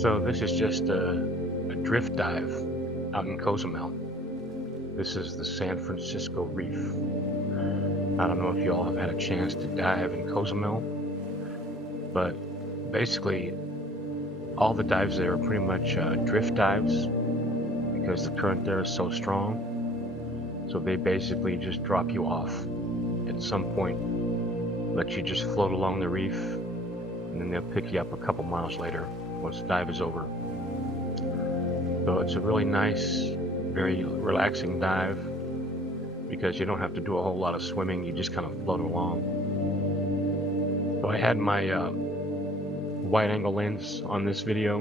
So this is just a drift dive out in Cozumel. This is the San Francisco Reef. I don't know if you all have had a chance to dive in Cozumel, but basically all the dives there are pretty much drift dives because the current there is so strong. So they basically just drop you off at some point, let you just float along the reef, and then they'll pick you up a couple miles later once the dive is over. So it's a really nice, very relaxing dive because you don't have to do a whole lot of swimming, you just kind of float along. So I had my wide angle lens on this video,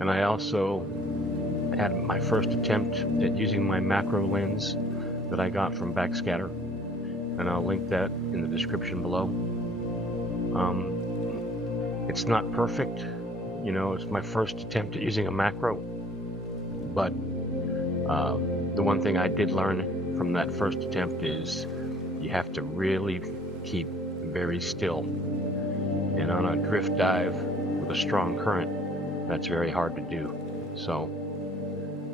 and I also had my first attempt at using my macro lens that I got from Backscatter, and I'll link that in the description below. It's not perfect, you know, it's my first attempt at using a macro, but the one thing I did learn from that first attempt is you have to really keep very still, and on a drift dive with a strong current, that's very hard to do. So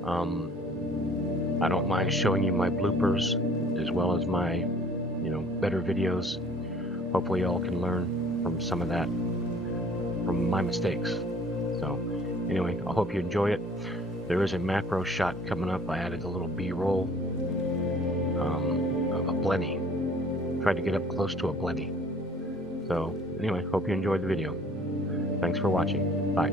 I don't mind showing you my bloopers as well as my, you know, better videos. Hopefully y'all can learn from some of that, from my mistakes. So anyway, I hope you enjoy it. There is a macro shot coming up. I added a little B-roll of a blenny. Tried to get up close to a blenny. So anyway, hope you enjoyed the video. Thanks for watching. Bye.